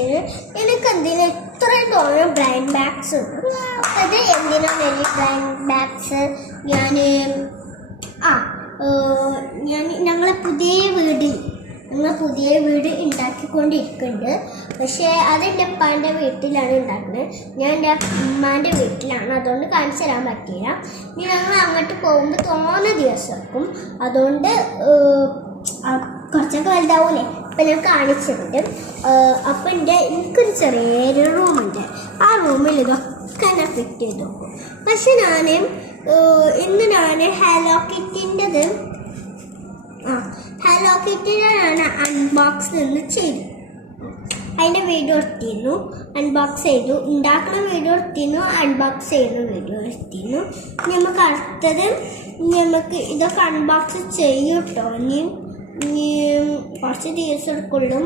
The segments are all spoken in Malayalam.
ചോദിച്ചത് എനിക്ക് എന്തിനാ ഇത്രയും തോന്നുന്നു ബ്ലൈൻഡ് ബാഗ്സ്. അത് എന്തിനാണ് എനിക്ക് ബ്ലൈൻഡ് ബാഗ്സ്? ഞങ്ങളെ പുതിയ വീട് ഉണ്ടാക്കിക്കൊണ്ടിരിക്കുന്നുണ്ട്. പക്ഷേ അത് എൻ്റെ ഉപ്പാൻ്റെ വീട്ടിലാണ് ഉണ്ടാക്കുന്നത്. ഞാൻ എൻ്റെ ഉമ്മാൻ്റെ വീട്ടിലാണ്. അതുകൊണ്ട് കാണിച്ചു തരാൻ പറ്റില്ല. ഇനി ഞങ്ങൾ അങ്ങോട്ട് പോകുമ്പോൾ തോന്നുന്ന ദിവസം വെക്കും. അതുകൊണ്ട് കുറച്ചൊക്കെ വലുതാവൂലേ. അപ്പം ഞാൻ കാണിച്ചിട്ടുണ്ട്. അപ്പം എനിക്കൊരു ചെറിയൊരു റൂമുണ്ട്. ആ റൂമിൽ ഇതൊക്കെ ഞാൻ ഫിറ്റ് ചെയ്ത് നോക്കും. പക്ഷെ ഇന്ന് ഞാൻ ഹലോ കിറ്റിൻ്റെത് ഞാൻ അൺബോക്സ് ചെയ്തു. അതിൻ്റെ വീഡിയോ എടുത്തിരുന്നു, അൺബോക്സ് ചെയ്തു. ഉണ്ടാക്കുന്ന വീഡിയോ എടുത്തിരുന്നു, അൺബോക്സ് ചെയ്യുന്ന വീഡിയോ എടുത്തിരുന്നു. നമുക്ക് അടുത്തത് ഇതൊക്കെ അൺബോക്സ് ചെയ്യും കേട്ടോ. കുറച്ച് ദിവസം എടുക്കുള്ളൂ.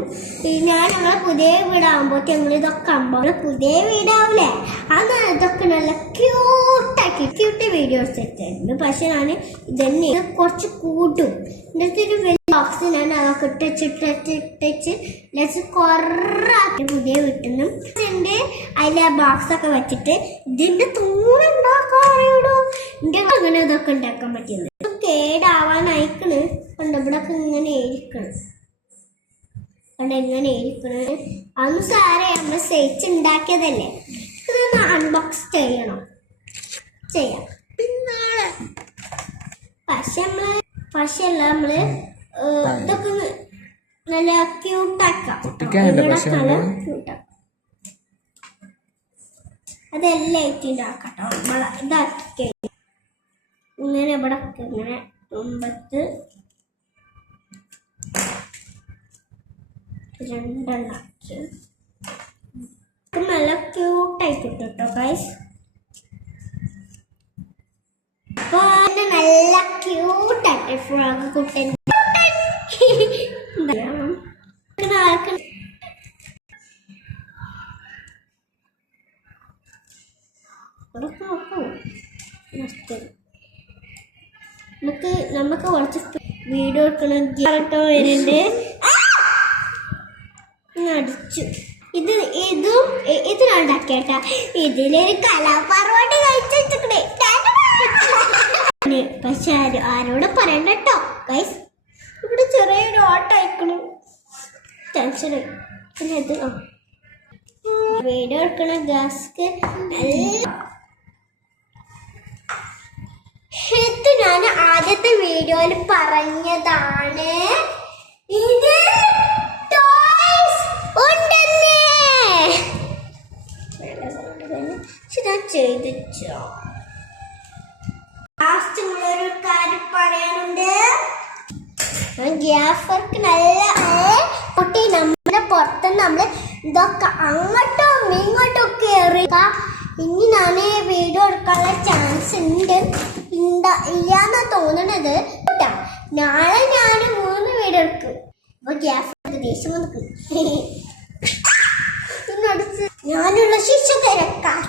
ഞങ്ങളെ പുതിയ വീടാകുമ്പോൾ ഇതൊക്കെ പുതിയ വീടാവില്ലേ, അത് ഇതൊക്കെ നല്ല ക്യൂട്ട് വീഡിയോസ് എടുത്തായിരുന്നു. പക്ഷെ ഞാൻ ഇതന്നെ കുറച്ച് കൂട്ടും. എന്നിട്ട് ഒരു വലിയ ബോക്സ് ഞാൻ അതൊക്കെ ഇട്ടിച്ച് കുറേ പുതിയ വീട്ടിൽ നിന്നും അതിൽ ആ ബോക്സൊക്കെ വെച്ചിട്ട് ഇതിൻ്റെ തൂണുണ്ടാക്കാൻ അറിയൂടോ. എൻ്റെ അങ്ങനെ ഇതൊക്കെ ഉണ്ടാക്കാൻ പറ്റുന്നത്. കേടാവാനായിക്കണ്. കണ്ട ഇവിടൊക്കെ ഇങ്ങനെ ഇരിക്കണം. അതൊന്നും സാറേ നമ്മൾ സഹിച്ചുണ്ടാക്കിയതല്ലേ. ഇതൊന്ന് അൺബോക്സ് ചെയ്യാം. പിന്നാളെ പക്ഷെ നമ്മള് ഇതൊക്കെ നല്ല ക്യൂട്ടാക്കാം. അതെല്ലാം ആയിട്ടുണ്ടാക്കട്ടോ. ഇതാക്കി ഇങ്ങനെ ഇവിടെ ഇങ്ങനെ മുമ്പത്ത് രണ്ടെണ്ണാക്കി നല്ല ക്യൂട്ടായിട്ട് കേട്ടോ ഗൈസ്. അപ്പൊ നല്ല ക്യൂട്ടായിട്ട് ഫ്രോക്ക് കുട്ടൻ നമുക്ക് കുറച്ച് വീഡിയോ എടുക്കണം. വരുന്നുണ്ട്. അടിച്ചു. ഇതിനുണ്ടാക്കിയേട്ടാ. ഇതിലൊരു കലാപരിപാടി കഴിച്ചിട്ടേ. പക്ഷെ ആരോട് പറയണ്ട കേട്ടോ ഗൈസ്. ഇവിടെ ചെറിയൊരു ഓട്ടയക്കണം. ടെൻഷനായി. പിന്നെ ഇത് വീഡിയോ എടുക്കണ ഗ്യാസ്ക്ക് ഇത് ഞാൻ ആദ്യത്തെ വീഡിയോയിൽ പറഞ്ഞതാണ്. ഇത് ഞാൻ ചെയ്തിച്ചോ. ലാസ്റ്റ് ഒരു കാര്യം പറയാനുണ്ട്. ഗ്യാഫർക്ക് നല്ല കുട്ടി നമ്മുടെ പുറത്തുനിന്ന് നമ്മൾ ഇതൊക്കെ അങ്ങോട്ടും ഇങ്ങോട്ടും ഒക്കെ എറിയുക. ഇനി ഞാൻ വീഡിയോ എടുക്കാനുള്ള ചാൻസ് ഇല്ലാന്നാ തോന്നണത്. നാളെ ഞാൻ 3 വീഡിയോ എടുക്കും. അപ്പൊ ഗ്യാഫ് ദേഷ്യം വന്നിട്ട് ഞാനുള്ള ശിക്ഷ തിരക്കാം.